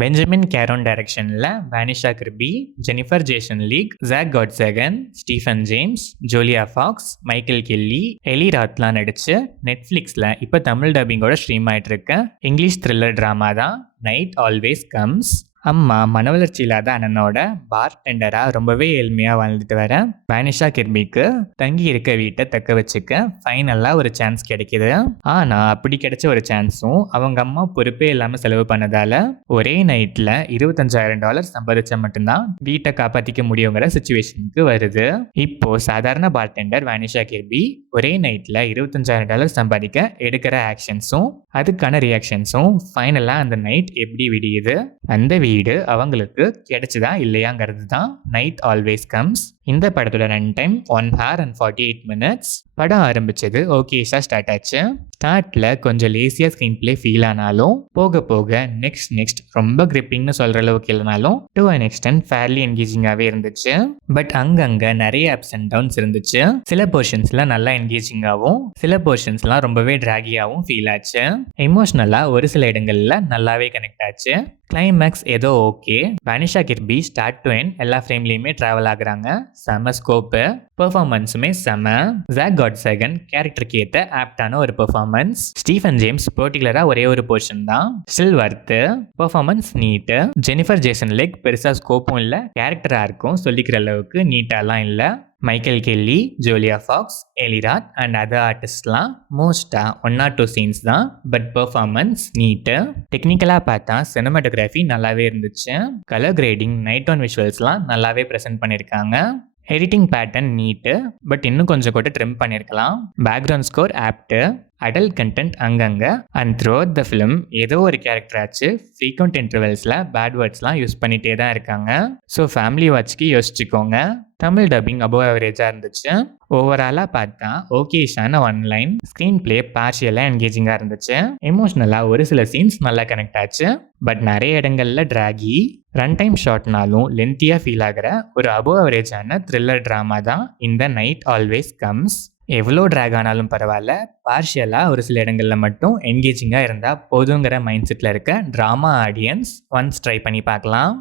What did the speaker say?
Benjamin Caron டைரக்ஷனில் Vanessa Kirby, Jennifer Jason Leigh, Zack Gottsagen, Stephan James, Julia Fox, Michael Kelly, Eli ராத்லாம் நடிச்சு நெட்ஃப்ளிக்ஸில் இப்போ Tamil டப்பிங்கோட stream ஆகிட்டு இருக்க இங்கிலீஷ் த்ரில்லர் ட்ராமா தான் நைட் ஆல்வேஸ் கம்ஸ். அம்மா மனவளர்ச்சி இல்லாத அண்ணனோட பார்டெண்டராக ரொம்பவே ஏழ்மையாக வாழ்ந்துட்டு வர வானிஷா கிர்பிக்கு தங்கி இருக்க வீட்டை தக்க வச்சுக்க ஃபைனலாக ஒரு சான்ஸ் கிடைக்கிது. ஆனால் அப்படி கிடைச்ச ஒரு சான்ஸும் அவங்க அம்மா பொறுப்பே இல்லாமல் செலவு பண்ணதால ஒரே நைட்டில் $25,000 சம்பாதிச்சா மட்டும்தான் வீட்டை காப்பாற்றிக்க முடியுங்கிற சுச்சுவேஷனுக்கு வருது. இப்போ சாதாரண பார்டெண்டர் வானிஷா கிர்பி ஒரே நைட்டில் $25,000 சம்பாதிக்க எடுக்கிற ஆக்ஷன்ஸும் அதுக்கான ரியாக்ஷன்ஸும் ஃபைனலாக அந்த நைட் எப்படி விடியுது, அந்த வீடு அவங்களுக்கு கிடைச்சதா இல்லையாங்கிறது தான் நைட் ஆல்வேஸ் கம்ஸ். இந்த படத்தோட run time 1 hour and 48 minutes. படம் ஆரம்பிச்சது ஓகேஷா ஸ்டார்ட் ஆச்சு. ஸ்டார்ட்ல கொஞ்சம் லேசியா ஸ்க்ரீன் பிளே ஃபீல் ஆனாலும் போக போக நெக்ஸ்ட் ரொம்ப கிரிப்பிங்னு சொல்ற அளவுக்கு இல்லைனாலும் டு அன் எக்ஸ்டென்ட் ஃபேர்லி என்கேஜிங்காகவே இருந்துச்சு. பட் அங்கங்க நிறைய அப்ஸ் அண்ட் டவுன்ஸ் இருந்துச்சு. சில போர்ஷன்ஸ்ல நல்லா என்கேஜிங்காகவும் சில போர்ஷன்ஸ்லாம் ரொம்பவே டிராகியாகவும் ஃபீல் ஆச்சு. எமோஷ்னலா ஒரு சில இடங்கள்ல நல்லாவே கனெக்ட் ஆச்சு. கிளைமேக்ஸ் ஏதோ okay. Vanessa Kirby start to end எல்லா ஃப்ரேம்லையுமே ட்ராவல் ஆகுறாங்க. செம ஸ்கோப்பு, பெர்ஃபார்மன்ஸுமே செம. ஜாக் காட்சேகன் கேரக்டருக்கு ஏற்ற ஆப்டான ஒரு பெர்ஃபார்மன்ஸ். ஸ்டீஃபன் ஜேம்ஸ் பர்டிகுலராக ஒரே ஒரு போர்ஷன் தான் ஸ்டில் வர்த்து. பெர்ஃபார்மன்ஸ் நீட்டு. ஜெனிஃபர் ஜேசன் லெக் பெருசாக ஸ்கோப்பும் இல்லை, கேரக்டராக இருக்கும் சொல்லிக்கிற அளவுக்கு நீட்டாலாம் இல்லை. மைக்கேல் கெல்லி, ஜூலியா ஃபாக்ஸ், எலி ராத் அண்ட் அதர் ஆர்டிஸ்ட்லாம் மோஸ்ட்டாக 1 or 2 சீன்ஸ் தான். பட் பெர்ஃபார்மன்ஸ் நீட்டு. டெக்னிக்கலாக பார்த்தா சினிமாட்டோகிராஃபி நல்லாவே இருந்துச்சு. கலர் கிரேடிங், நைட் ஆன் விஷுவல்ஸ்லாம் நல்லாவே ப்ரெசென்ட் பண்ணியிருக்காங்க. எடிட்டிங் பேட்டர்ன் நீட்டு, பட் இன்னும் கொஞ்சம் கூட ட்ரிம் பண்ணியிருக்கலாம். Background score apt. Adult content அங்கங்கே. And throughout the film ஏதோ ஒரு கேரக்டராச்சு ஃப்ரீக்வெண்ட் இன்டர்வெல்ஸில் பேட் வேர்ட்ஸ்லாம் யூஸ் பண்ணிகிட்டே தான் இருக்காங்க. ஸோ ஃபேமிலி வாட்ச்க்கு யோசிச்சுக்கோங்க. தமிழ் டப்பிங் அபோவ் ஆவரேஜாக இருந்துச்சு. ஓவராலாக பார்த்தா ஓகேஷான ஒன் லைன். ஸ்க்ரீன் பிளே பார்ஷியலாக என்கேஜிங்காக இருந்துச்சு. எமோஷ்னலாக ஒரு சில சீன்ஸ் நல்லா கனெக்ட் ஆச்சு. பட் நிறைய இடங்களில் ட்ராகி. ரன் டைம் ஷார்ட்னாலும் லென்த்தியாக ஃபீல் ஆகிற ஒரு அபோவ் ஆவரேஜான த்ரில்லர் ட்ராமா தான் இந்த நைட் ஆல்வேஸ் கம்ஸ். எவ்வளோ ட்ராக் ஆனாலும் பரவாயில்ல, பார்ஷியலாக ஒரு சில இடங்களில் மட்டும் என்கேஜிங்காக இருந்தால் போதுங்கிற மைண்ட் செட்டில் இருக்க ட்ராமா ஆடியன்ஸ் ஒன்ஸ் ட்ரை பண்ணி பார்க்கலாம்.